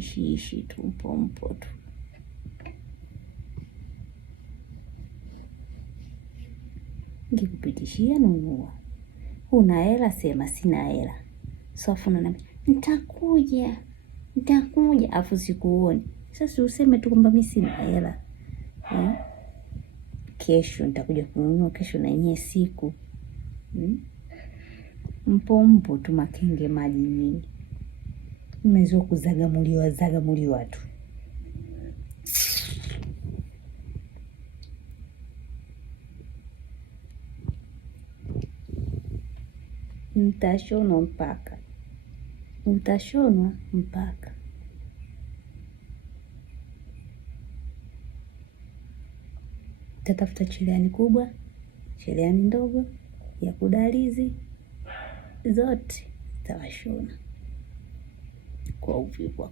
ishi tu mpo tu. Nikikupitishia nunua. Una hela sema sina hela. Sofu unaniambia nitakuja afu sikuoni. Sasa useme tu kwamba mimi sina hela. Kesho nitakuja kununua, kesho na yenyewe siku. Mpo tu makenge maji nini. Mmezoea kuzagamuliwa tu. Mtashonwa mpaka. Tatafuta cherehani kubwa, cherehani ndogo, ya kudalizi, zote tawashona kwa uvivu.